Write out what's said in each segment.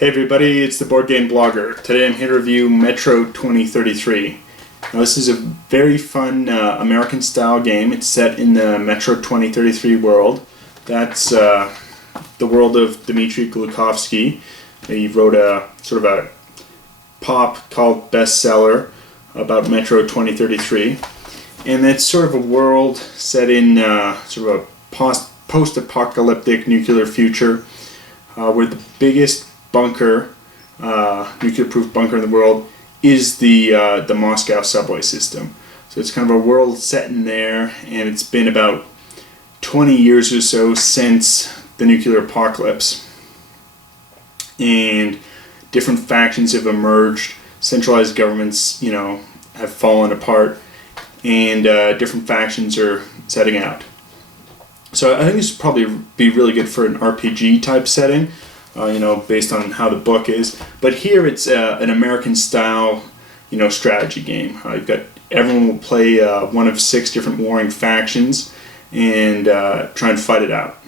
Hey everybody, it's the Board Game Blogger. Today I'm here to review Metro 2033. Now this is a very fun American-style game. It's set in the Metro 2033 world. That's the world of Dmitry Glukovsky. He wrote a sort of a pop called bestseller about Metro 2033. And it's sort of a world set in sort of a post-apocalyptic nuclear future where the biggest bunker, nuclear-proof bunker in the world, is the Moscow subway system. So it's kind of a world set in there, and it's been about 20 years or so since the nuclear apocalypse. And different factions have emerged, centralized governments, have fallen apart, and different factions are setting out. So I think this would probably be really good for an RPG type setting. Based on how the book is. But here it's an American-style, strategy game. You've got everyone will play one of 6 different warring factions and try and fight it out.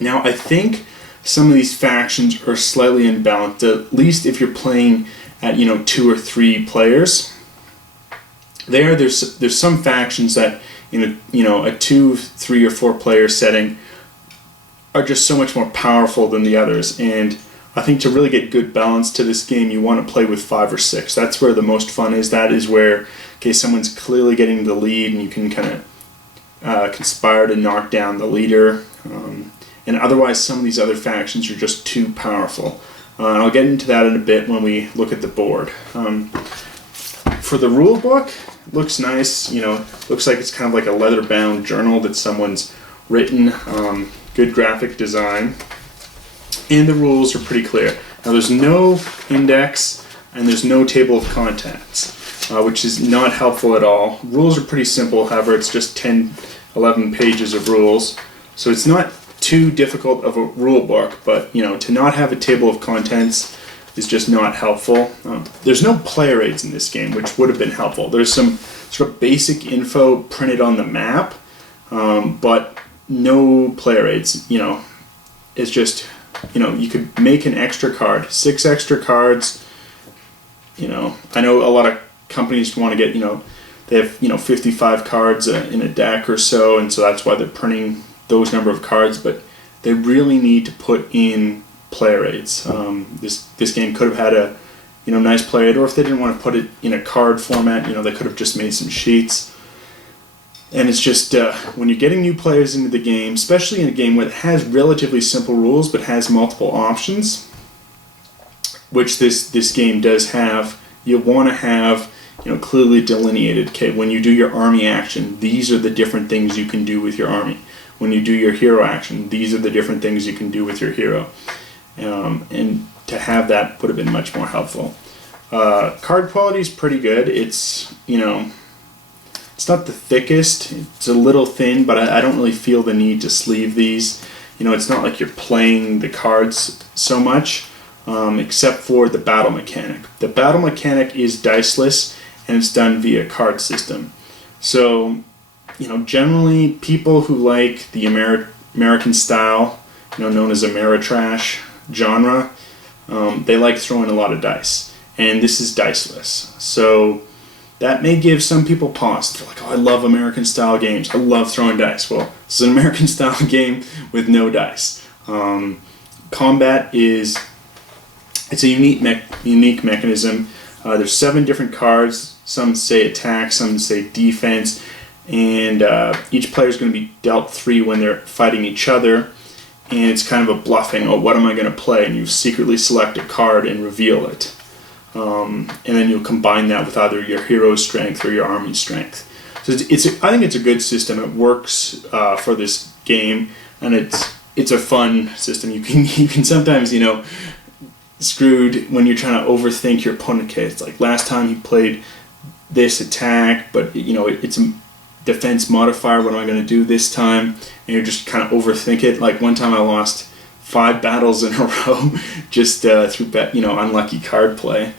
Now, I think some of these factions are slightly imbalanced. At least if you're playing at 2 or 3 players. There's some factions that in a 2, 3, or 4 player setting are just so much more powerful than the others, and I think to really get good balance to this game you want to play with 5 or 6. That's where the most fun is. That is where someone's clearly getting the lead and you can kind of conspire to knock down the leader, and otherwise some of these other factions are just too powerful. I'll get into that in a bit when we look at the board. For the rule book, it looks nice. Looks like it's kind of like a leather bound journal that someone's written. Good graphic design, and the rules are pretty clear. Now there's no index and there's no table of contents, which is not helpful at all. Rules are pretty simple, however it's just 10-11 pages of rules, so it's not too difficult of a rule book, but to not have a table of contents is just not helpful. There's no player aids in this game, which would have been helpful. There's some sort of basic info printed on the map, but no player aids. It's just, you could make an extra card, 6 extra cards. I know a lot of companies want to get, they have, 55 cards in a deck or so, and so that's why they're printing those number of cards, but they really need to put in player aids. This game could have had a, nice player aid, or if they didn't want to put it in a card format, they could have just made some sheets. And it's just, when you're getting new players into the game, especially in a game where it has relatively simple rules but has multiple options, which this game does have, you want to have clearly delineated. Okay, when you do your army action, these are the different things you can do with your army. When you do your hero action, these are the different things you can do with your hero. And to have that would have been much more helpful. Card quality is pretty good. It's, it's not the thickest, it's a little thin, but I don't really feel the need to sleeve these. It's not like you're playing the cards so much, except for the battle mechanic. The battle mechanic is diceless, and it's done via card system. So, generally people who like the American style, known as Ameritrash genre, they like throwing a lot of dice. And this is diceless. So that may give some people pause. They're like, oh, I love American-style games. I love throwing dice. Well, this is an American-style game with no dice. Combat is, it's a unique mechanism. There's 7 different cards. Some say attack, some say defense, and each player is going to be dealt 3 when they're fighting each other. And it's kind of a bluffing, oh, what am I going to play? And you secretly select a card and reveal it. And then you'll combine that with either your hero's strength or your army's strength. So I think it's a good system. It works for this game, and it's a fun system. You can sometimes screwed when you're trying to overthink your opponent. Okay, it's like last time he played this attack, but it's a defense modifier. What am I going to do this time? And you just kind of overthink it. Like one time I lost 5 battles in a row just through unlucky card play.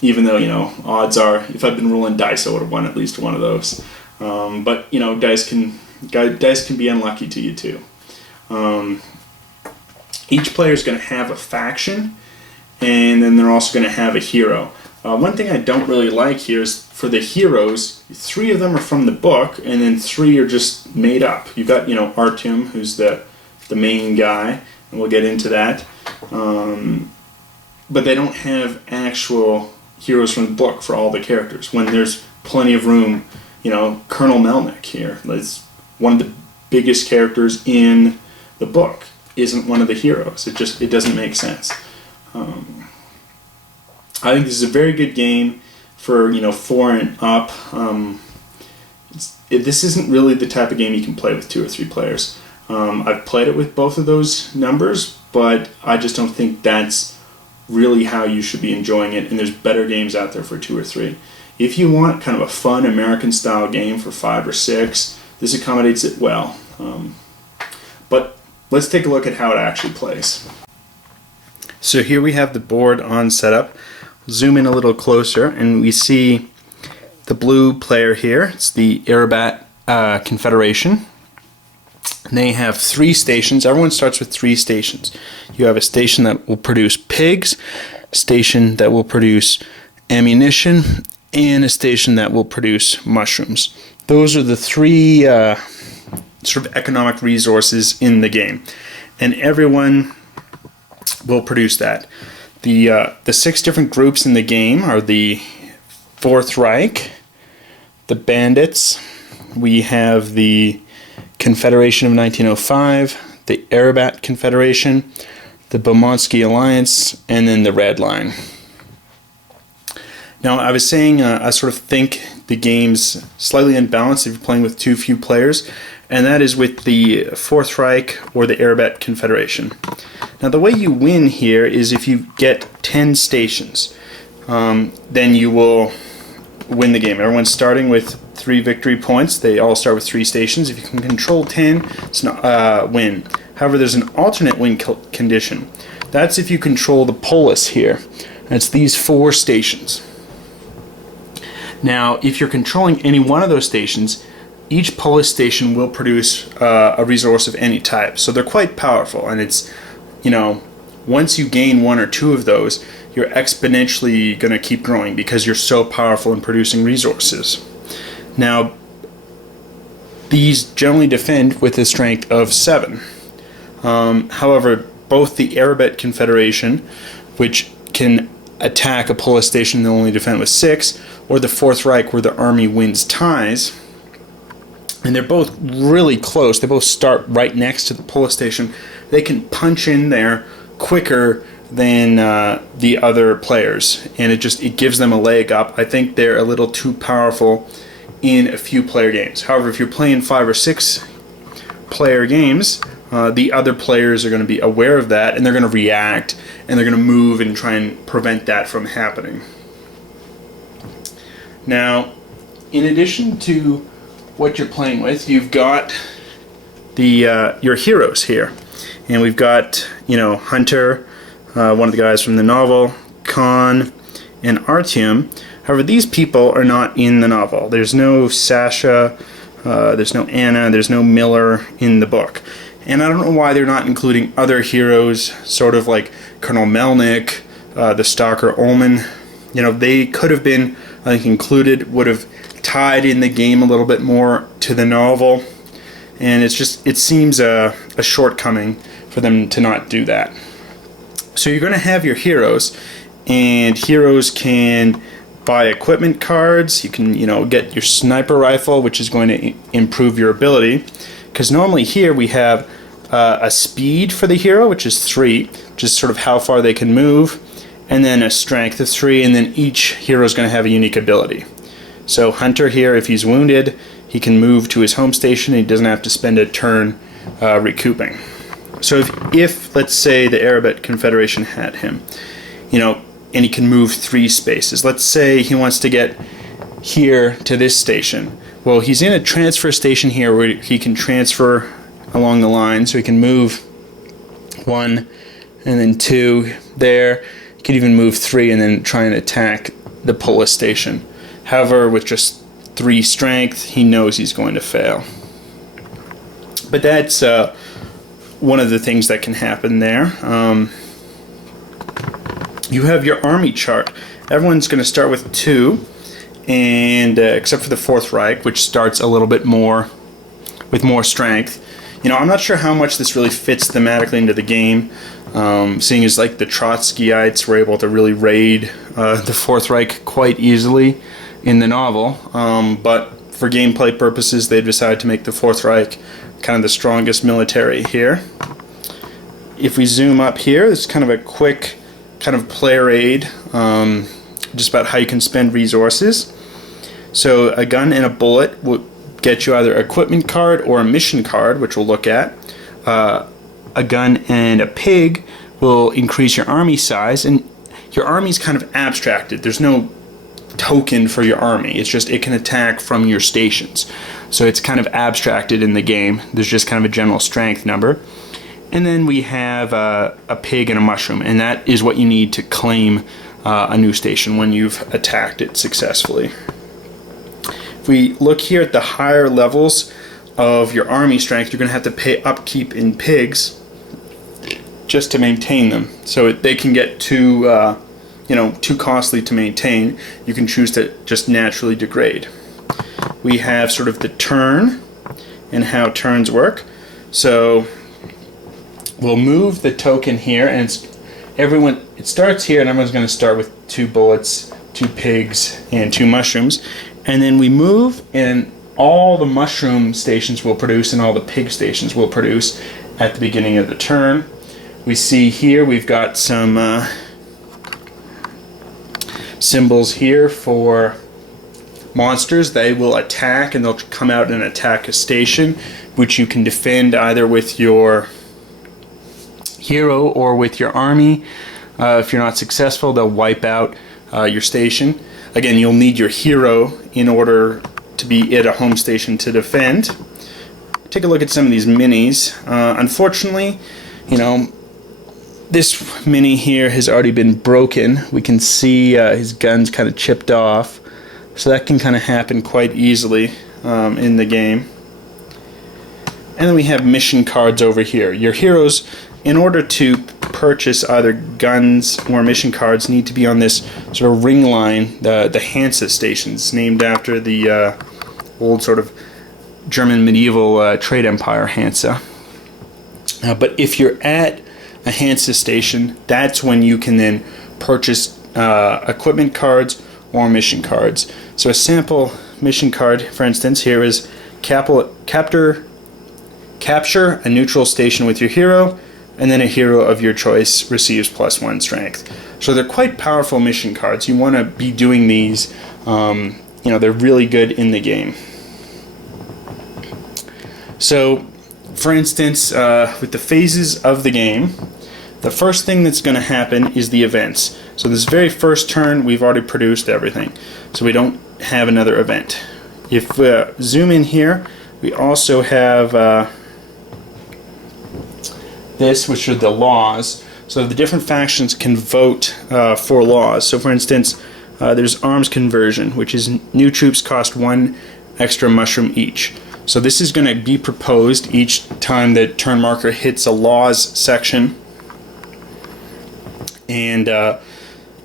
Even though odds are if I'd been rolling dice I would have won at least one of those. But dice can be unlucky to you too. each player is going to have a faction, and then they're also going to have a hero. One thing I don't really like here is for the heroes, 3 of them are from the book, and then 3 are just made up. You've got, Artyom, who's the main guy, and we'll get into that. But they don't have actual heroes from the book for all the characters, when there's plenty of room. Colonel Melnick here is one of the biggest characters in the book, isn't one of the heroes. It doesn't make sense. I think this is a very good game for 4 and up. This isn't really the type of game you can play with 2 or 3 players. I've played it with both of those numbers, but I just don't think that's really how you should be enjoying it, and there's better games out there for 2 or 3. If you want kind of a fun American-style game for 5 or 6, this accommodates it well. But let's take a look at how it actually plays. So here we have the board on setup. Zoom in a little closer, and we see the blue player here. It's the Arabat Confederation. And they have 3 stations. Everyone starts with 3 stations. You have a station that will produce pigs, a station that will produce ammunition, and a station that will produce mushrooms. Those are the 3 sort of economic resources in the game, and everyone will produce that. The 6 different groups in the game are the Fourth Reich, the Bandits, we have the Confederation of 1905, the Arabat Confederation, the Bomansky Alliance, and then the Red Line. Now, I was saying I sort of think the game's slightly unbalanced if you're playing with too few players, and that is with the Fourth Reich or the Arabat Confederation. Now, the way you win here is if you get 10 stations, then you will win the game. Everyone's starting with 3 victory points. They all start with 3 stations. If you can control 10, it's an win. However, there's an alternate win condition. That's if you control the polis here. And it's these 4 stations. Now, if you're controlling any one of those stations, each polis station will produce a resource of any type. So they're quite powerful, and it's, once you gain 1 or 2 of those, you're exponentially going to keep growing because you're so powerful in producing resources. Now, these generally defend with a strength of 7. However, both the Arabat Confederation, which can attack a polis station and only defend with 6, or the Fourth Reich, where the army wins ties, and they're both really close. They both start right next to the polis station. They can punch in there quicker than the other players, and it gives them a leg up. I think they're a little too powerful in a few player games. However, if you're playing 5 or 6 player games, the other players are going to be aware of that, and they're going to react, and they're going to move and try and prevent that from happening. Now, in addition to what you're playing with, you've got your heroes here, and we've got Hunter, one of the guys from the novel, Khan, and Artyom. However, these people are not in the novel. There's no Sasha, there's no Anna, there's no Miller in the book. And I don't know why they're not including other heroes, sort of like Colonel Melnick, the Stalker Ullman. They could have been, I think, included, would have tied in the game a little bit more to the novel. And it seems a shortcoming for them to not do that. So you're going to have your heroes, and heroes can buy equipment cards. You can, get your sniper rifle, which is going to improve your ability. Because normally here we have a speed for the hero, which is 3, which is sort of how far they can move, and then a strength of 3, and then each hero is going to have a unique ability. So Hunter here, if he's wounded, he can move to his home station, and he doesn't have to spend a turn recouping. So if let's say the Arabat Confederation had him, and he can move 3 spaces. Let's say he wants to get here to this station. Well, he's in a transfer station here where he can transfer along the line, so he can move 1 and then 2 there. He can even move 3 and then try and attack the polis station. However, with just 3 strength, he knows he's going to fail. But that's one of the things that can happen there. You have your army chart. Everyone's going to start with 2, and except for the Fourth Reich, which starts a little bit more with more strength. You know, I'm not sure how much this really fits thematically into the game, seeing as like the Trotskyites were able to really raid the Fourth Reich quite easily in the novel, but for gameplay purposes they decided to make the Fourth Reich kind of the strongest military here. If we zoom up here, it's kind of a quick kind of player aid, just about how you can spend resources. So a gun and a bullet would get you either an equipment card or a mission card, which we'll look at. A gun and a pig will increase your army size, and your army's kind of abstracted. There's no token for your army. It's just it can attack from your stations. So it's kind of abstracted in the game. There's just kind of a general strength number. And then we have a pig and a mushroom, and that is what you need to claim a new station when you've attacked it successfully. If we look here at the higher levels of your army strength, you're going to have to pay upkeep in pigs just to maintain them. So they can get too costly to maintain. You can choose to just naturally degrade. We have sort of the turn and how turns work. So we'll move the token here, and it starts here, and everyone's going to start with 2 bullets, 2 pigs, and 2 mushrooms. And then we move, and all the mushroom stations will produce, and all the pig stations will produce at the beginning of the turn. We see here we've got some symbols here for monsters. They will attack, and they'll come out and attack a station, which you can defend either with your hero or with your army. If you're not successful, they'll wipe out your station. Again, you'll need your hero in order to be at a home station to defend. Take a look at some of these minis. Unfortunately, this mini here has already been broken. We can see his gun's kind of chipped off, so that can kind of happen quite easily in the game. And then we have mission cards over here. Your heroes, in order to purchase either guns or mission cards, need to be on this sort of ring line, the Hansa stations, named after the old sort of German medieval trade empire, Hansa. But if you're at a Hansa station, that's when you can then purchase equipment cards or mission cards. So a sample mission card, for instance, here is capture a neutral station with your hero, and then a hero of your choice receives +1 strength. So they're quite powerful mission cards. You want to be doing these. They're really good in the game. So, for instance, with the phases of the game, the first thing that's going to happen is the events. So this very first turn, we've already produced everything, so we don't have another event. If we zoom in here, we also have this, which are the laws. So the different factions can vote for laws. So for instance, there's arms conversion, which is new troops cost 1 extra mushroom each. So this is going to be proposed each time the turn marker hits a laws section, and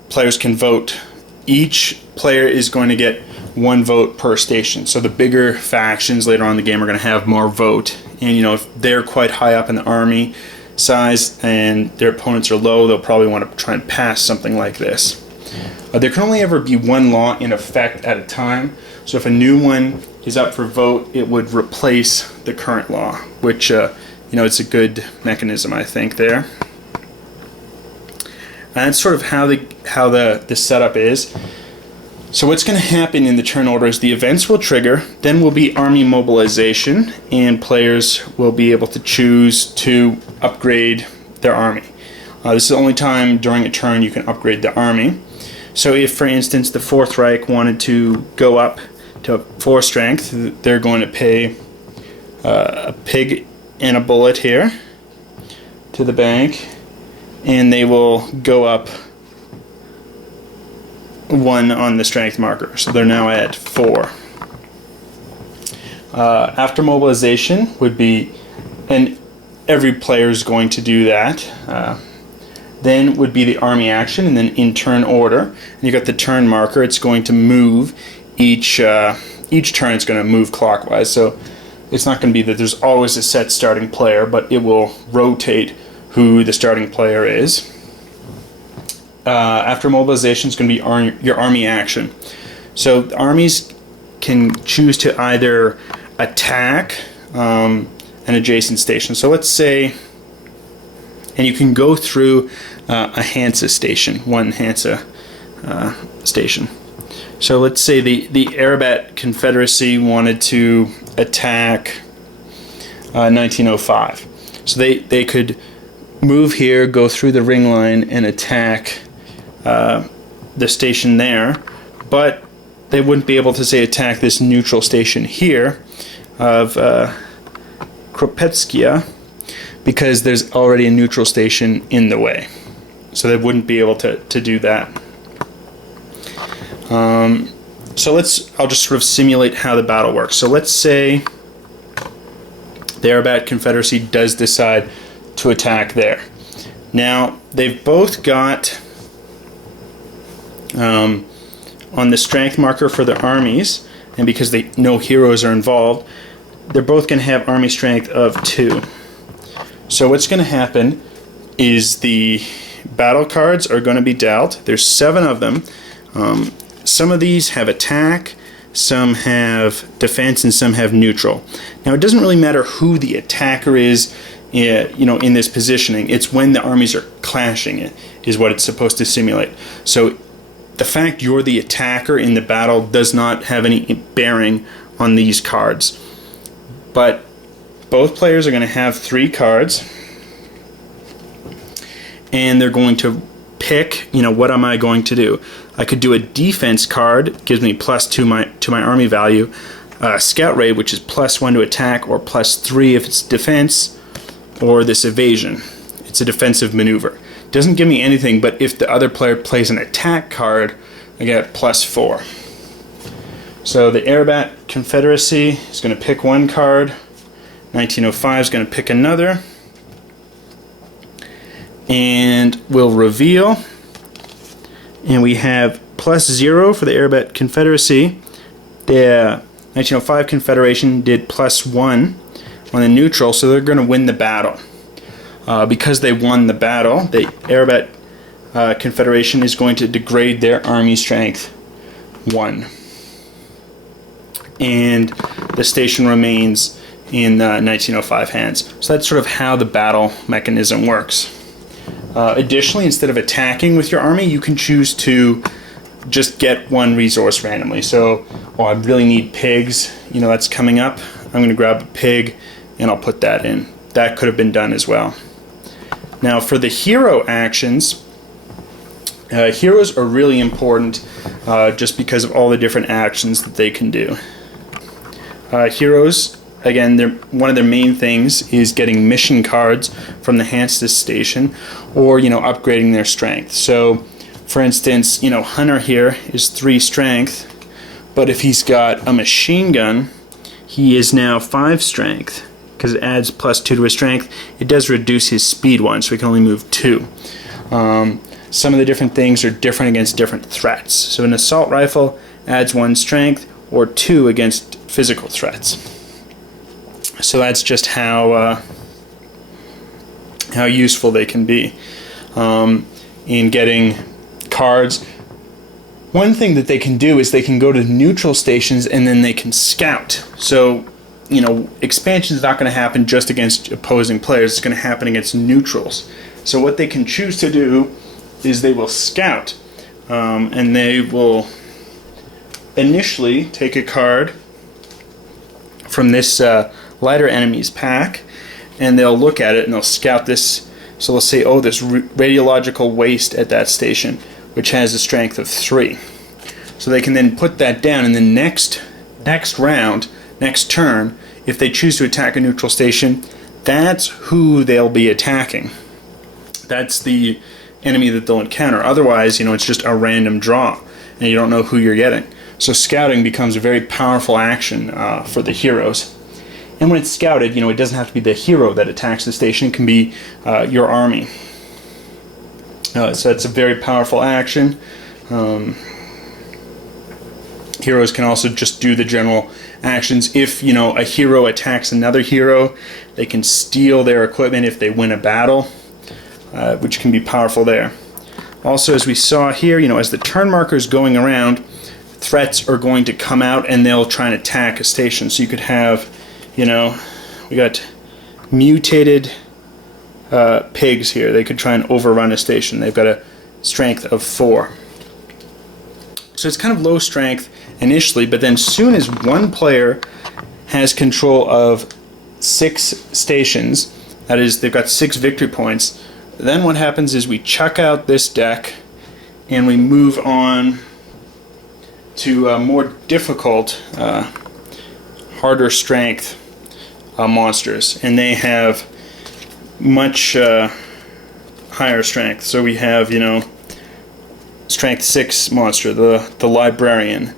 players can vote. Each player is going to get 1 vote per station. So the bigger factions later on in the game are going to have more vote, and if they're quite high up in the army size and their opponents are low, they'll probably want to try and pass something like this. There can only ever be 1 law in effect at a time, so if a new one is up for vote, it would replace the current law, which it's a good mechanism, I think, there. And that's sort of how the setup is. So what's going to happen in the turn order is the events will trigger, then will be army mobilization, and players will be able to choose to upgrade their army. This is the only time during a turn you can upgrade the army. So if, for instance, the Fourth Reich wanted to go up to 4 strength, they're going to pay a pig and a bullet here to the bank, and they will go up 1 on the strength marker, so they're now at 4. After mobilization would be, and every player is going to do that. Then would be the army action, and then in turn order. And you got the turn marker. It's going to move each turn. It's going to move clockwise. So it's not going to be that there's always a set starting player, but it will rotate who the starting player is. After mobilization is going to be your army action. So the armies can choose to either attack an adjacent station. So let's say, and you can go through a Hansa station, one Hansa station. So let's say the Arabat Confederacy wanted to attack 1905. So they could move here, go through the ring line, and attack the station there, but they wouldn't be able to, say, attack this neutral station here of Kropetskia, because there's already a neutral station in the way. So they wouldn't be able to do that. So I'll just sort of simulate how the battle works. So let's say the Arabat Confederacy does decide to attack there. Now, they've both got, on the strength marker for the armies, and because no heroes are involved, they're both going to have army strength of 2. So what's going to happen is the battle cards are going to be dealt. There's 7 of them. Some of these have attack, some have defense, and some have neutral. Now, it doesn't really matter who the attacker is, in this positioning. It's when the armies are clashing is what it's supposed to simulate. So the fact you're the attacker in the battle does not have any bearing on these cards. But both players are going to have 3 cards, and they're going to pick, what am I going to do? I could do a defense card, gives me +2 to my army value. Scout raid, which is +1 to attack, or +3 if it's defense, or this evasion. It's a defensive maneuver. Doesn't give me anything, but if the other player plays an attack card, I get +4. So the Arabat Confederacy is going to pick 1 card. 1905 is going to pick another. And we'll reveal. And we have +0 for the Arabat Confederacy. The 1905 Confederation did +1 on the neutral, so they're going to win the battle. Because they won the battle, the Arabat Confederation is going to degrade their army strength 1. And the station remains in 1905 hands. So that's sort of how the battle mechanism works. Additionally, instead of attacking with your army, you can choose to just get 1 resource randomly. So, I really need pigs, that's coming up. I'm going to grab a pig and I'll put that in. That could have been done as well. Now for the hero actions, heroes are really important just because of all the different actions that they can do. Heroes, again, one of their main things is getting mission cards from the Hansa station, or upgrading their strength. So, for instance, Hunter here is 3 strength, but if he's got a machine gun, he is now 5 strength because it adds +2 to his strength. It does reduce his speed 1, so he can only move 2. Some of the different things are different against different threats. So an assault rifle adds 1 strength or 2 against physical threats. So that's just how useful they can be in getting cards. One thing that they can do is they can go to neutral stations and then they can scout. So, expansion is not going to happen just against opposing players. It's going to happen against neutrals. So what they can choose to do is they will scout, and they will initially take a card from this lighter enemies pack, and they'll look at it and they'll scout this. So they'll say, oh, there's radiological waste at that station, which has a strength of 3. So they can then put that down, and the next round, next turn, if they choose to attack a neutral station, that's who they'll be attacking. That's the enemy that they'll encounter. Otherwise, it's just a random draw, and you don't know who you're getting. So scouting becomes a very powerful action for the heroes. And when it's scouted, it doesn't have to be the hero that attacks the station. It can be your army. So that's a very powerful action. Heroes can also just do the general actions. If a hero attacks another hero, they can steal their equipment if they win a battle, which can be powerful there. Also, as we saw here, as the turn marker is going around, threats are going to come out and they'll try and attack a station. So you could have, we got mutated pigs here. They could try and overrun a station. They've got a strength of 4. So it's kind of low strength initially, but then soon as one player has control of 6 stations, that is, they've got 6 victory points, then what happens is we chuck out this deck and we move on to more difficult, harder strength monsters, and they have much higher strength. So we have, strength 6 monster, the librarian,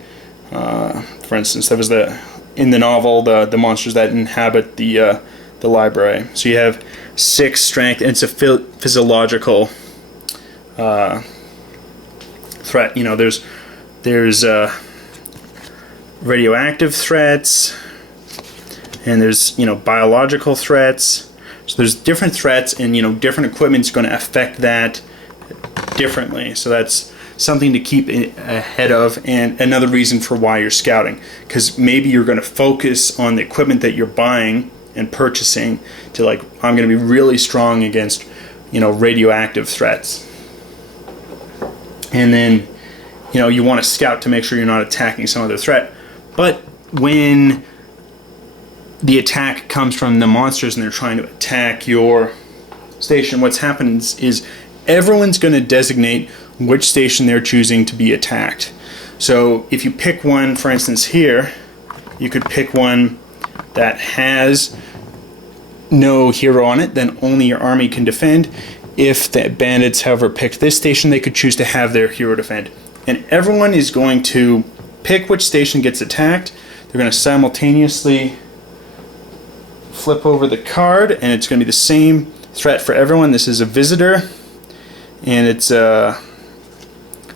for instance. That was in the novel, the monsters that inhabit the library. So you have 6 strength, and it's a physiological threat. There's radioactive threats, and there's biological threats. So there's different threats, and different equipment's going to affect that differently. So that's something to keep ahead of, and another reason for why you're scouting, because maybe you're going to focus on the equipment that you're buying and purchasing to, I'm going to be really strong against radioactive threats, and then you want to scout to make sure you're not attacking some other threat. But when the attack comes from the monsters and they're trying to attack your station, what's happened is everyone's going to designate which station they're choosing to be attacked. So if you pick one, for instance here, you could pick one that has no hero on it, then only your army can defend. If the bandits, however, picked this station, they could choose to have their hero defend. And everyone is going to pick which station gets attacked. They're going to simultaneously flip over the card, and it's going to be the same threat for everyone. This is a visitor, and it's a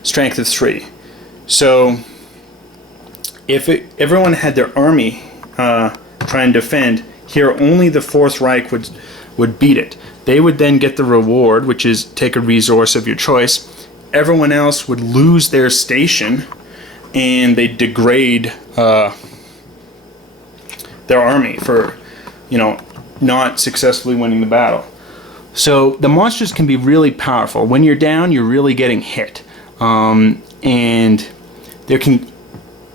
strength of 3. So if everyone had their army try and defend, here only the Fourth Reich would beat it. They would then get the reward, which is take a resource of your choice. Everyone else would lose their station, and they degrade their army for not successfully winning the battle. So the monsters can be really powerful. When you're down, you're really getting hit, and there can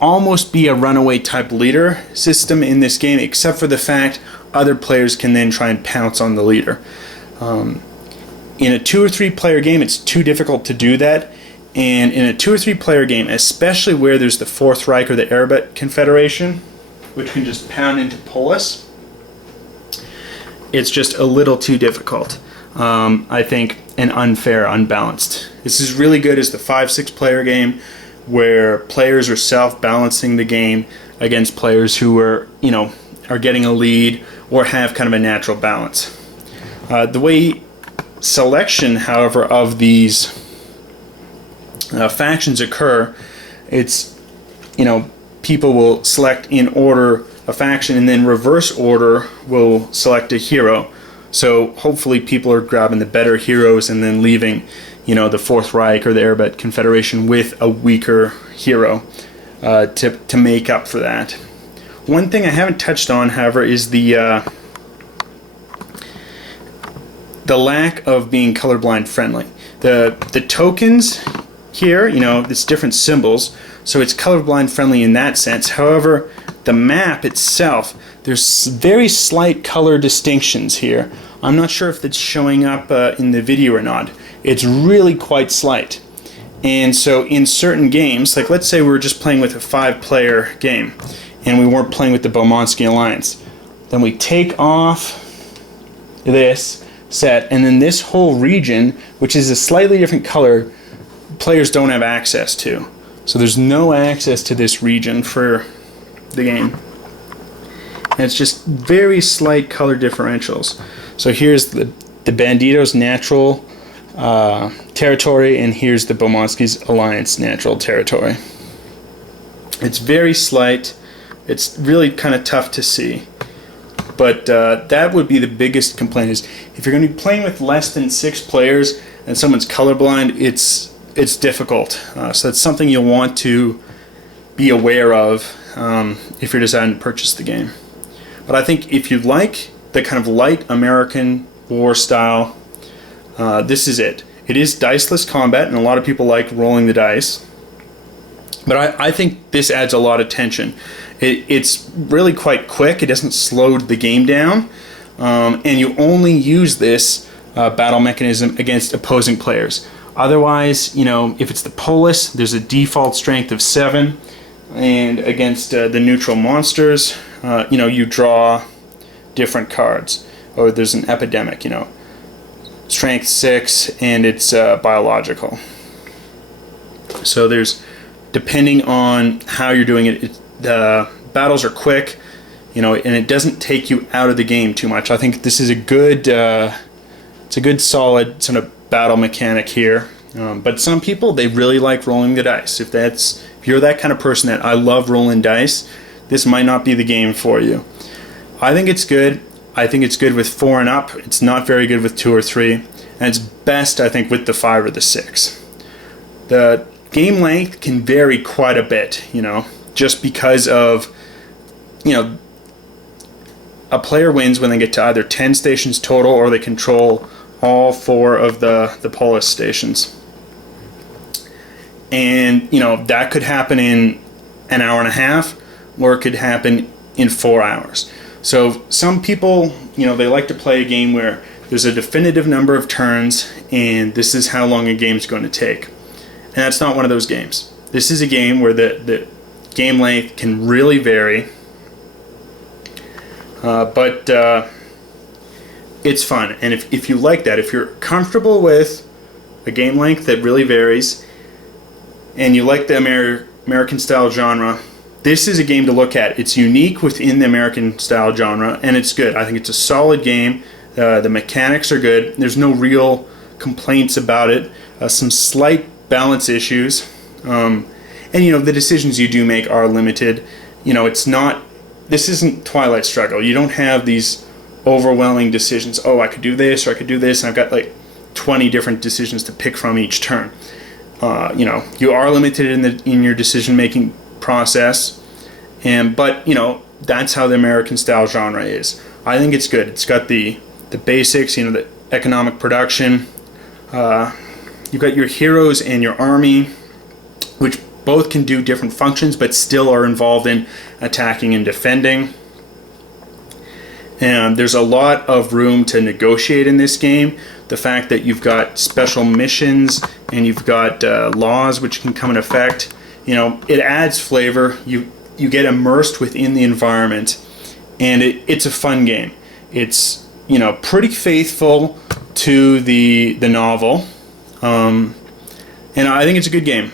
almost be a runaway type leader system in this game, except for the fact other players can then try and pounce on the leader. In a 2 or 3 player game, it's too difficult to do that, and in a 2 or 3 player game, especially where there's the Fourth Reich or the Arab Confederation, which can just pound into Polis, it's just a little too difficult. I think, and unfair, unbalanced. This is really good as the 5-6 player game, where players are self-balancing the game against players who are getting a lead or have kind of a natural balance. The way selection, however, of these factions occur, it's people will select in order a faction, and then reverse order will select a hero. So hopefully people are grabbing the better heroes and then leaving the Fourth Reich or the Arab Confederation with a weaker hero to make up for that. One thing I haven't touched on, however, is the lack of being colorblind friendly. The tokens here, it's different symbols, so it's colorblind friendly in that sense. However, the map itself, there's very slight color distinctions here. I'm not sure if it's showing up in the video or not. It's really quite slight. And so in certain games, like let's say we were just playing with a 5-player game and we weren't playing with the Belmontsky Alliance, then we take off this set, and then this whole region, which is a slightly different color, players don't have access to. So there's no access to this region for the game. And it's just very slight color differentials. So here's the Bandito's natural territory, and here's the Bomansky's Alliance natural territory. It's very slight. It's really kind of tough to see. But that would be the biggest complaint, is if you're going to be playing with less than 6 players and someone's colorblind, it's difficult. So that's something you'll want to be aware of if you're deciding to purchase the game. But I think if you like the kind of light American war style, this is it. It is diceless combat, and a lot of people like rolling the dice. But I think this adds a lot of tension. It's really quite quick. It doesn't slow the game down. And you only use this battle mechanism against opposing players. Otherwise, if it's the Polis, there's a default strength of 7. And against the neutral monsters, you draw different cards. Or there's an epidemic, strength 6, and it's biological. So depending on how you're doing it, the battles are quick, and it doesn't take you out of the game too much. I think this is a good, it's a good solid sort of battle mechanic here. But some people, they really like rolling the dice. If you're that kind of person that I love rolling dice, this might not be the game for you. I think it's good. I think it's good with 4 and up. It's not very good with 2 or 3. And it's best, I think, with the 5 or the 6. The game length can vary quite a bit, just because of, a player wins when they get to either 10 stations total, or they control all 4 of the Polis stations. And, that could happen in an hour and a half, or it could happen in 4 hours. So some people, they like to play a game where there's a definitive number of turns, and this is how long a game's going to take. And that's not one of those games. This is a game where the game length can really vary, but it's fun. And if you like that, if you're comfortable with a game length that really varies, and you like the American style genre, this is a game to look at. It's unique within the American style genre, and it's good. I think it's a solid game. The mechanics are good. There's no real complaints about it. Some slight balance issues, and the decisions you do make are limited. This isn't Twilight Struggle. You don't have these overwhelming decisions. Oh, I could do this, or I could do this, and I've got like 20 different decisions to pick from each turn. You are limited in your decision making process, but that's how the American style genre is. I think it's good. It's got the basics, the economic production. You've got your heroes and your army, which both can do different functions, but still are involved in attacking and defending. And there's a lot of room to negotiate in this game. The fact that you've got special missions and you've got laws which can come in effect, it adds flavor. You get immersed within the environment, and it's a fun game. It's pretty faithful to the novel, and I think it's a good game.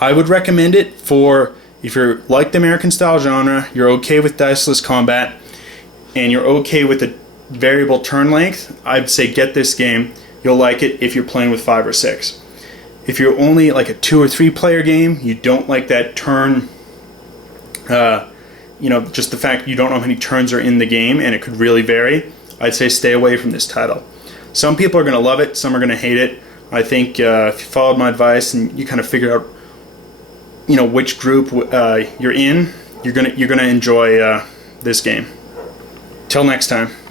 I would recommend it for if you're like the American style genre, you're okay with diceless combat, and you're okay with the variable turn length. I'd say get this game. You'll like it if you're playing with 5 or 6. If you're only like a 2 or 3 player game, you don't like that turn, just the fact you don't know how many turns are in the game and it could really vary, I'd say stay away from this title. Some people are going to love it, some are going to hate it. I think if you followed my advice and you kind of figure out which group you're in, you're gonna enjoy this game. Till next time.